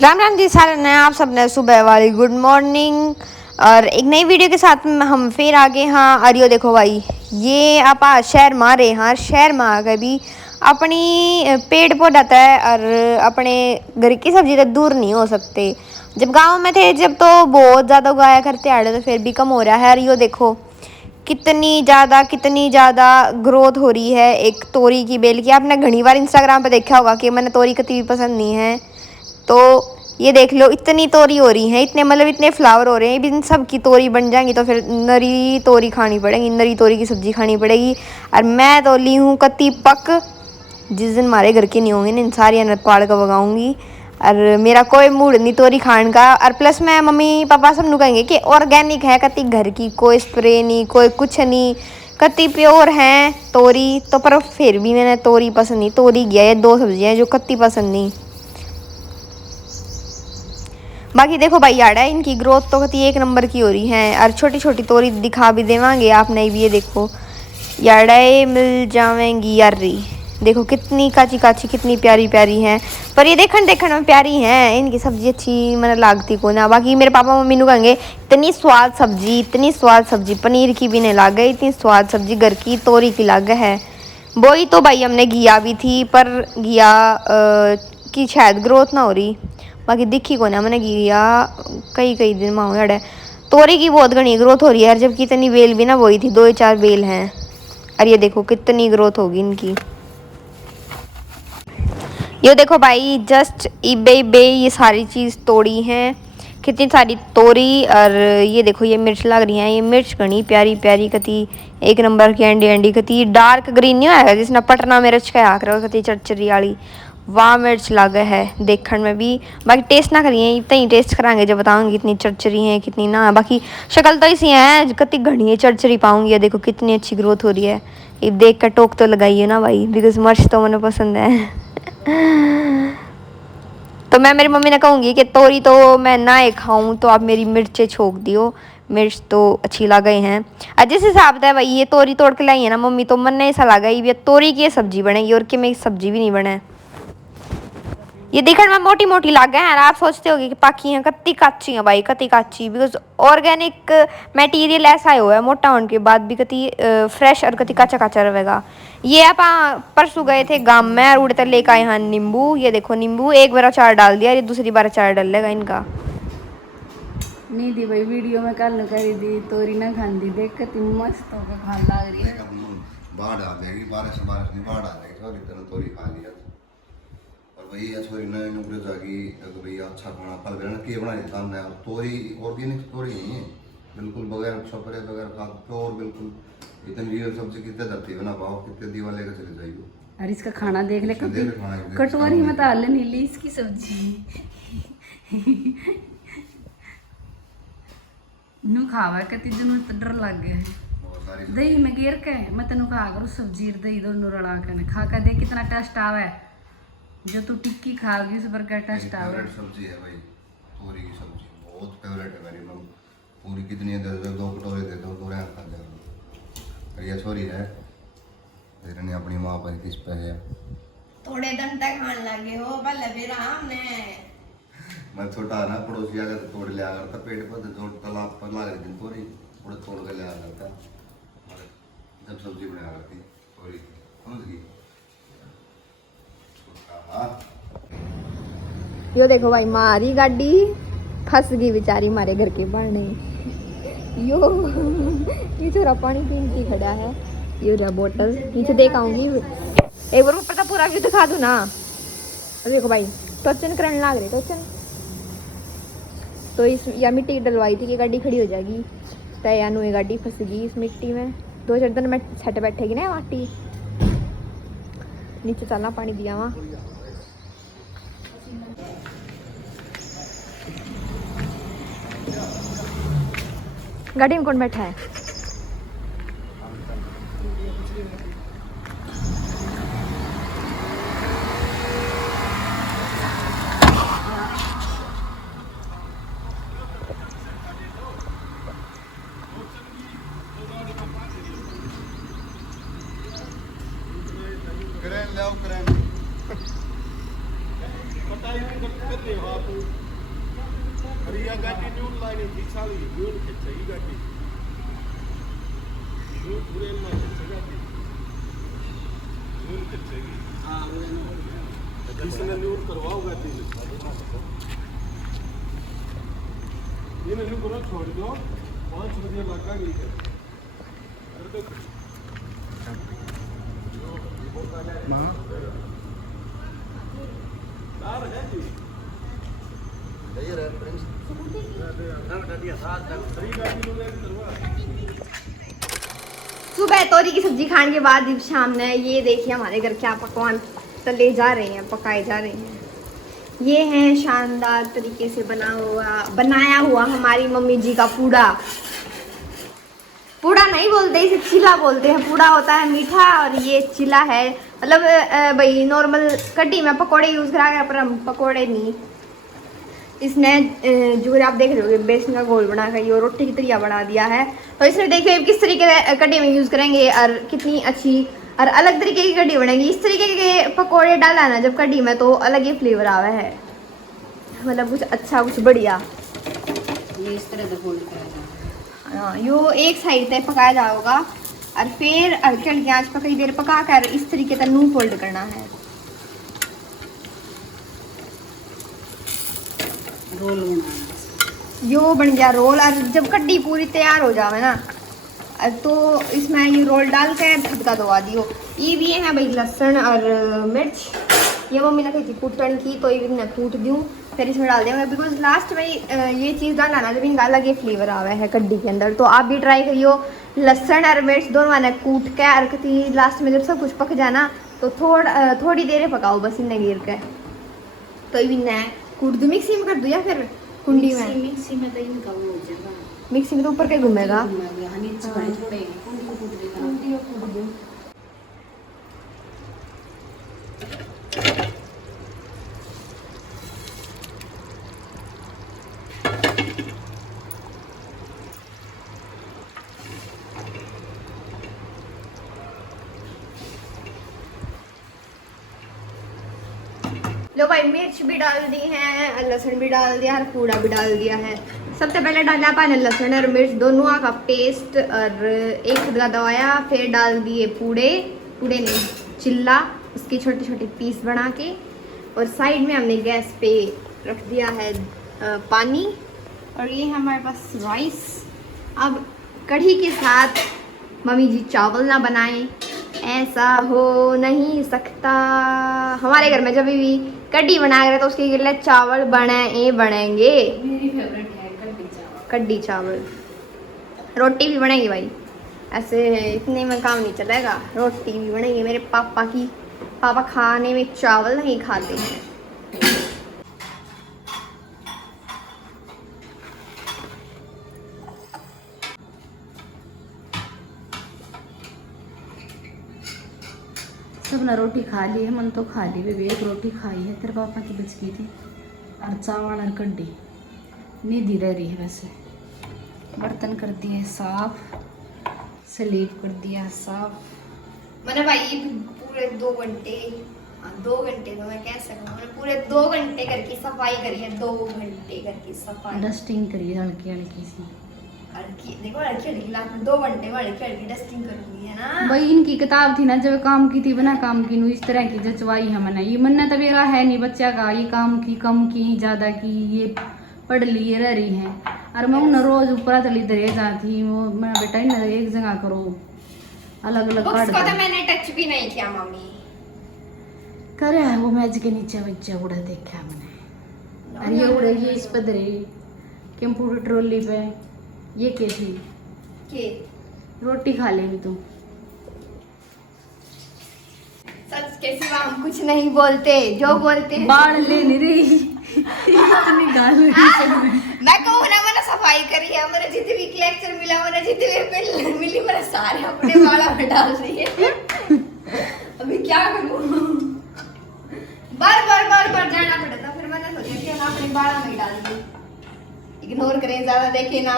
राम राम जी सारे ने आप सबने सुबह वाली गुड मॉर्निंग और एक नई वीडियो के साथ में हम फिर आगे। हाँ अरियो देखो भाई, ये आप शहर में आ रहे। हाँ शहर में आ गए भी अपनी पेड़ पौधा है और अपने घर की सब्जी तो दूर नहीं हो सकते। जब गांव में थे जब तो बहुत ज़्यादा उगाया करते आड़े, तो फिर भी कम हो रहा है। और यो देखो कितनी ज़्यादा ग्रोथ हो रही है एक तोरी की बेल की। आपने घनी बार इंस्टाग्राम पे देखा होगा कि मैंने तोरी कती भी पसंद नहीं है, तो ये देख लो इतनी तोरी हो रही है, इतने मतलब इतने फ्लावर हो रहे हैं। इन सब की तोरी बन जाएंगी तो फिर नरी तोरी खानी पड़ेगी, नरी तोरी की सब्जी खानी पड़ेगी। और मैं तो ली हूँ कत्ती पक, जिस दिन हमारे घर के नहीं होंगे इन सारी अनत पाड़ का भगाऊंगी। और मेरा कोई मूड नहीं तोरी खाने का। और प्लस मैं मम्मी पापा सब नु कहेंगे कि ऑर्गेनिक है कत्ती, घर की, कोई स्प्रे नहीं, कोई कुछ नहीं, कत्ती प्योर है तोरी। तो पर फिर भी मैंने तोरी पसंद नहीं, तोरी गया ये दो सब्जियाँ जो कत्ती पसंद नहीं। बाकी देखो भाई यार है इनकी ग्रोथ तो कती एक नंबर की हो रही है। और छोटी छोटी तोरी दिखा भी देवांगे आप नहीं भी। ये देखो याड़े मिल जावेंगी यार री, देखो कितनी काची काची कितनी प्यारी प्यारी हैं। पर ये देखने में प्यारी हैं, इनकी सब्जी अच्छी मैंने लागती को ना। बाकी मेरे पापा मम्मी नु कहेंगे इतनी स्वाद सब्जी, इतनी स्वाद सब्जी, पनीर की भी नहीं लागे, इतनी स्वाद सब्जी घर की तोरी की लागे है। वही तो भाई हमने घिया भी थी, पर घिया की शायद ग्रोथ ना हो रही। बाकी दिखी को ना मैंने घिया कई कई दिन में हो। तोरी की बहुत घनी ग्रोथ हो रही है, जबकि इतनी बेल भी ना वही थी, 2 4 बेल हैं। और ये देखो कितनी ग्रोथ होगी इनकी। ये देखो भाई जस्ट इबे ये सारी चीज़ तोड़ी हैं, कितनी सारी तोरी। और ये देखो ये मिर्च लग रही है, ये मिर्च घनी प्यारी प्यारी कती एक नंबर की एंडी एंडी कती डार्क ग्रीन नहीं आएगा जिसने पटना मिर्च का आकर कती चरचरी वाली वाह मिर्च लागे है देखने में भी। बाकी टेस्ट ना करिए, इतना ही टेस्ट कराएंगे जब बताऊंगी कितनी चरचरी है कितनी ना। बाकी शक्ल तो इसी है कती घनी चरचरी पाऊंगी। देखो कितनी अच्छी ग्रोथ हो रही है। ये देख कर टोक तो लगाइए ना भाई, बिकॉज मिर्च तो मैंने पसंद है। तो मैं मेरी मम्मी ने कहूँगी कि तोरी तो मैं ना ही खाऊं, तो आप मेरी मिर्चें छोक दियो, मिर्च तो अच्छी लग गई हैं। और जिस हिसाब से भाई ये तोरी तोड़ के लाई है ना मम्मी, तो मन ने ऐसा लगा ये तोरी की सब्जी बनेगी और कि मैं सब्जी भी नहीं बने। ये देखने में मोटी मोटी लागे हैं और आप सोचते होगे कि पाकी हैं, कत्ती काची हैं भाई, कत्ती काची। बिकॉज ऑर्गेनिक मटेरियल ऐसा ही हुआ है, मोटा होने के बाद भी कती फ्रेश और कती काचा काचा रहेगा। ये आप परसों गए थे गांव में और उड़ते लेकर आए हैं नींबू। ये देखो नींबू एक बार अचार डाल दिया, ये दूसरी बार अचार डालेगा इनका। नहीं दी भाई वीडियो में कल करी दी तोरी ना खांदी, देख के मस्त होकर खान लग रही है। बाढ़ आ जाएगी, बारिश नहीं बाढ़ आ जाएगी, सारी तरह तोरी खा लिया। और वही छोरी ने नुकरे जागी तो भैया अच्छा खाना फल बेरन के बनाई सामने। तोरी ऑर्गेनिक तोरी नहीं है, बिल्कुल बगैर स्प्रे बगैर खाद प्योर बिल्कुल। इतनी रियल सब्जी कितने धरती है ना भाव, कितने दीवा लेकर चले जाइए। और इसका खाना देख ले कटोरी में डाल नहीं ली इसकी सब्जी। नू खावा कति दिन तो डर लग गया है। दही में गिर के मैं तेन कहा करूँ सब्जी दही दोनों रला के खा के देख कितना टेस्ट आवे। जो तू टिक्की खाओगी उस पर क्या टेस्ट आवे। फेवरेट सब्जी है भाई तोरी की सब्जी, बहुत फेवरेट है मेरी। मम्मी पूरी कितनी दे दो, 2 कटोरे दे दो, पूरे खा जाओ। ये छोरी है फिर ने अपनी माँ पर किस पे है थोड़े दिन तक खाने लगे हो भले फिर हमने मैं छोटा ना पड़ोसी आकर तोड़ लिया करता, पेड़ पर तोड़ तालाब पर ला दिन तोरी थोड़े तोड़ के लिया करता जब सब्जी बनाया करती तोरी समझ गई। यो देखो भाई मारी गाड़ी फंस गई बेचारी हमारे घर के बाहर। ये छोरा पानी पीन की खड़ा है, ये रहा बोतल नीचे देख आऊंगी एक बार ऊपर का पूरा व्यू दिखा दूं ना। देखो भाई टोचन करने लग रहे टोचन, तो इस या मिट्टी डलवाई थी कि गाड़ी खड़ी हो जाएगी, तयानु ये गाड़ी फंस गई इस मिट्टी में। 2 4 दिन में छट बैठेगी ना माटी, नीचे चलना पानी दिया वहाँ। गाड़ी में कौन बैठा है? करें ले आओ करें छोड़ दो 5 रुपये लगा नहीं है सुबह तोरी की सब्जी खाने के बाद शाम ने ये देखिए हमारे घर क्या पकवान तले जा रहे हैं, पकाए जा रहे हैं। ये है शानदार तरीके से बनाया हुआ हमारी मम्मी जी का पूड़ा। पूड़ा नहीं बोलते, इसे चिला बोलते हैं। पूड़ा होता है मीठा और ये चिला है, मतलब भाई नॉर्मल कड्डी में पकोड़े यूज़ करा कर, पर हम पकोड़े नहीं। इसने जो आप देख रहे हो बेसन का घोल बना कर ये रोटी की तरिया बना दिया है। तो इसमें देखिए किस तरीके से कड्डी में यूज़ करेंगे और कितनी अच्छी और अलग तरीके की कड्डी बनेगी। इस तरीके के पकोड़े डाला ना जब कड्डी में तो अलग ही फ्लेवर आवा है, मतलब कुछ अच्छा कुछ बढ़िया। ये इस तरह से फोल्ड करा जाए। हाँ, यो एक साइड तक पकाया जाएगा और फिर हल्की हल्की आंच पर कई देर पका कर इस तरीके से नू फोल्ड करना है। रोल बनाना। यो बन गया रोल। और जब कड्डी पूरी तैयार हो जावे ना तो इसमें ये रोल डाल के खदका दवा दियो। ये भी है भाई लहसुन और मिर्च, ये मम्मी ने कही थी कूटन की, तो ये मैं कूट दूँ फिर इसमें डाल देंगे। बिकॉज लास्ट में ये चीज़ डालना ना जब इनका अलग ही फ्लेवर आवा है कड्डी के अंदर। तो आप भी ट्राई करियो, लहसुन और मिर्च दोनों मैंने कूट के और कती लास्ट में जब सब कुछ पक जाए ना तो थोड़ी देर पकाओ बस इन्हें गिर के। तो इन्हें कूट दूँ, मिक्सी में कर दूँ या फिर कुंडी में? मिक्सी में तो इनका वो हो जाएगा, मिक्सी में तो ऊपर के घूमेगा। थोड़े लो भाई मिर्च भी डाल दी है, लहसुन भी डाल दिया है, पूड़ा भी डाल दिया है। सबसे पहले डाला अपन लहसुन और मिर्च दोनों का पेस्ट और एक खुदका दबाया, फिर डाल दिए पूड़े नहीं चिल्ला, उसके छोटे छोटे पीस बना के। और साइड में हमने गैस पे रख दिया है पानी। और ये है हमारे पास राइस। अब कढ़ी के साथ मम्मी जी चावल ना बनाएं, ऐसा हो नहीं सकता। हमारे घर में जब भी कढ़ी बना रहे तो उसके लिए चावल बनेंगे। मेरी फेवरेट है कढ़ी चावल। रोटी भी बनेगी भाई, ऐसे इतने में काम नहीं चलेगा, रोटी भी बनेगी। मेरे पापा खाने में चावल नहीं खाते हैं। सब ना रोटी खा ली है, मन तो खा ली बेबी, एक रोटी खाई है तेरे पापा की बच गई थी, और चावल और कड्डी नींद रह रही है। वैसे बर्तन कर दिए साफ, स्लीप कर दिया साफ। मैंने भाई पूरे 2 घंटे 2 घंटे तो मैं कह सकूँ, मैंने पूरे 2 घंटे घर की सफाई करी है। 2 घंटे घर की सफाई, डस्टिंग करी है हल्की हल्की सी। देखो हल्की लास्ट में 2 घंटे में हल्की डस्टिंग करूंगी, है ना भाई इनकी किताब थी ना जब काम की थी, बिना काम की इस तरह की जचवाई है मैंने। ये मन तो मेरा है नहीं बच्चा का, ये काम की कम की ज्यादा की, ये पढ़ लिए रह रही है। और मैं उन रोज ऊपर चली दे जाती वो, मैं बेटा इन एक जगह करो अलग अलग बुक्स काट को तो दो। मैंने टच भी नहीं किया मम्मी। करे है वो मेज के नीचे बच्चा उड़ा देखा मैंने। और ये उड़े ये इस पर धरे कंप्यूटर ट्रॉली पे, ये कैसी के रोटी खा लेगी तू। सच के सिवा हम कुछ नहीं बोलते, जो बोलते हैं बाढ़ ले नहीं रही इतनी गाल मैं कहूँ ना, मैंने सफाई करी है, मैंने जितने भी लेक्चर मिला, मैंने जितने भी बिल मिली, मैंने सारे अपने बाड़ा में डाल दिए। अभी क्या करूँ, बार बार जाना पड़ा था। फिर मैंने सोचा कि हम अपने बाड़ा में डाल दिए, इग्नोर करें, ज्यादा देखे ना।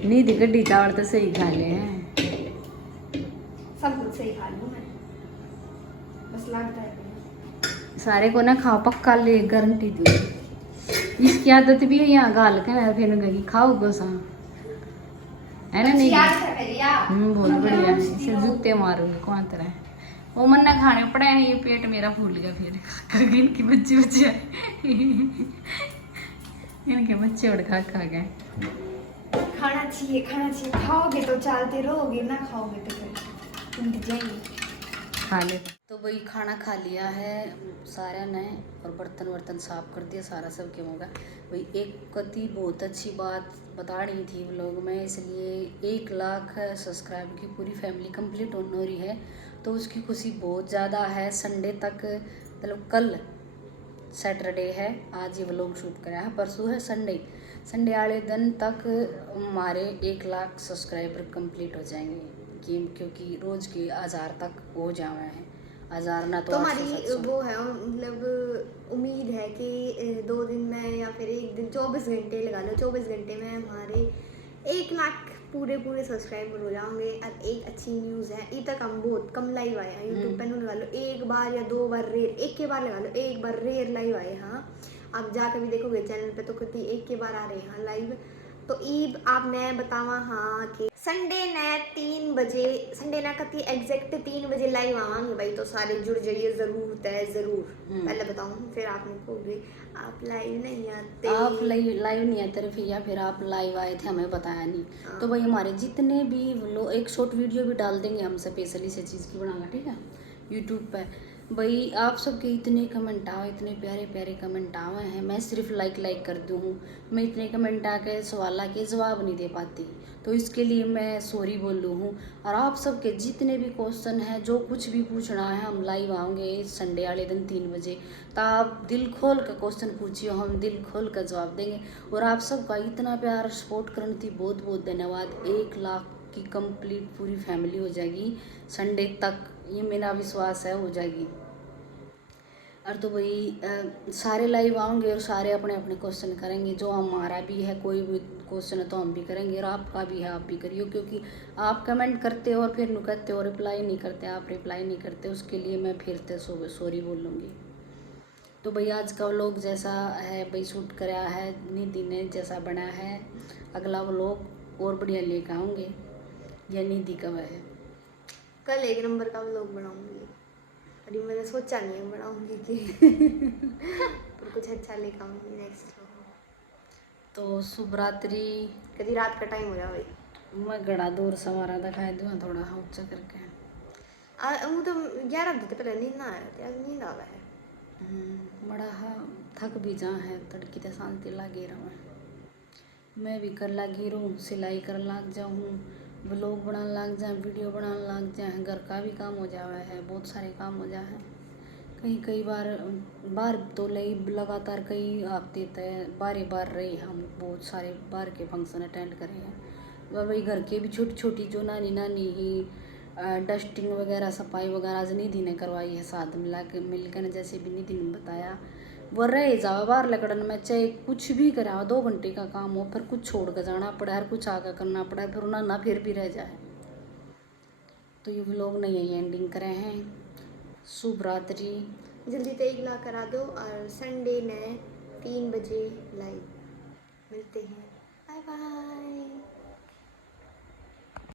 नींद गड्डी चावल तो सही खा ले हैं, सब कुछ सही खा लूँ मैं, बस लगता है सारे को ना खाओ पक्का ले गारंटी दी। इसकी आदत भी है यहाँ गाल के ना फिर गई खाओ गोसा है ना नहीं। बहुत बढ़िया इसे जूते मारूंगी कौन तरह वो मन ना खाने पड़े हैं। ये पेट मेरा फूल गया फिर इनकी बच्चे इनके बच्चे उड़ खा गए। खाना चाहिए खाओगे तो चलते रहोगे, ना खाओगे तो फिर उठ जाएंगे। खा ले तो वही खाना खा लिया है सारा ने और बर्तन वर्तन साफ कर दिया सारा सब क्यों होगा। वही एक कति बहुत अच्छी बात बता रही थी व्लॉग में, इसलिए 1 लाख सब्सक्राइब की पूरी फैमिली कंप्लीट होने हो रही है तो उसकी खुशी बहुत ज़्यादा है। संडे तक मतलब कल सैटरडे है, आज ये व्लॉग शूट करा है, परसों है संडे वाले दिन तक हमारे 1 लाख सब्सक्राइबर कंप्लीट हो जाएंगे क्योंकि रोज के 1000 तक हो जावे हैं। 1000 ना तो हमारी वो है मतलब उम्मीद है कि 2 दिन में या फिर 1 दिन 24 घंटे लगा लो, 24 घंटे में हमारे 1 लाख पूरे सब्सक्राइबर हो जाओगे। और एक अच्छी न्यूज़ है, ये तक हम बहुत कम लाइव आए हैं यूट्यूब पे, लगा लो 1 बार या 2 बार रेयर, एक के बार लगा लो 1 बार रेयर लाइव आए। हाँ आप जाकर भी देखोगे चैनल पे तो कभी 1 के बार आ रहे हैं लाइव। तो ईब आप मैं बतावा हाँ कि संडे ने 3 बजे संडे ना कति एग्जैक्ट 3 बजे लाइव आवांगे भाई, तो सारे जुड़ जाइए जरूर है जरूर। पहले बताऊँ फिर आपने कहोगे आप लाइव नहीं आते, आप लाइव नहीं आते फिर या फिर आप लाइव आए थे हमें बताया नहीं। तो भाई हमारे जितने भी लोग एक शॉर्ट वीडियो भी डाल देंगे हम स्पेशली से चीज़ की बनाना, ठीक है यूट्यूब पे। भाई आप सबके इतने कमेंट आए, इतने प्यारे प्यारे कमेंट आए हैं, मैं सिर्फ लाइक कर दूँ हूँ। मैं इतने कमेंट आके सवाल के जवाब नहीं दे पाती, तो इसके लिए मैं सॉरी बोल लूँ हूँ। और आप सबके जितने भी क्वेश्चन हैं, जो कुछ भी पूछना है, हम लाइव आएंगे संडे वाले दिन 3 बजे, तो आप दिल खोल कर क्वेश्चन पूछिए, हम दिल खोल कर जवाब देंगे। और आप सबका इतना प्यार सपोर्ट करने थी, बहुत बहुत धन्यवाद। 1 लाख की कंप्लीट पूरी फैमिली हो जाएगी संडे तक, ये मेरा विश्वास है हो जाएगी। और तो वही सारे लाइव आएंगे और सारे अपने अपने क्वेश्चन करेंगे, जो हमारा भी है कोई भी क्वेश्चन है तो हम भी करेंगे, और आपका भी है आप भी करिए, क्योंकि आप कमेंट करते हो और फिर नु कहते हो रिप्लाई नहीं करते, आप रिप्लाई नहीं करते, उसके लिए मैं फिर से सॉरी बोल लूँगी। तो भाई आज का व्लॉग जैसा है भाई शूट कराया है निधि ने, जैसा बना है अगला व्लॉग और बढ़िया लेकर आऊँगे। या निधि कब है कल 1 नंबर का व्लॉग बनाऊंगी। अरे मैंने सोचा नहीं है बनाऊंगी कि पर कुछ अच्छा लेकर आऊंगी नेक्स्ट। तो शुभ रात्रि। कभी रात का टाइम हो जाए भाई, मैं गड़ा दूर सवारा दिखाई दूँ थोड़ा ऊँचा करके। वो तो 11 बजे पहले नींद ना आया था, आज नींद आ रहा है। बड़ा थक भी जा है, तड़की तो शांति लागे रहा। मैं भी कर लगी रहूँ, सिलाई कर लग जाऊँ, व्लॉग बनाने लग जाए, वीडियो बनाने लग जाए, घर का भी काम हो जाए है, बहुत सारे काम हो जाए। कई बार तो लगातार कई हफ्ते तक बार रहे हम, बहुत सारे बार के फंक्शन अटेंड करे हैं। और वही घर के भी छोटी छोटी जो नानी ही डस्टिंग वगैरह सफाई वगैरह आज निधि ने करवाई है, साथ मिलकर जैसे भी निधि ने बताया वो रहे जाओ बाहर लकड़न में, चाहे कुछ भी करा 2 घंटे का काम हो, फिर कुछ छोड़ कर जाना पड़ा है, कुछ आकर करना पड़ा है, फिर ना फिर भी रह जाए। तो ये लोग ने यही एंडिंग करे हैं। शुभ रात्रि। जल्दी से 1 लाख करा दो और संडे ने 3 बजे लाइव मिलते हैं। Bye bye.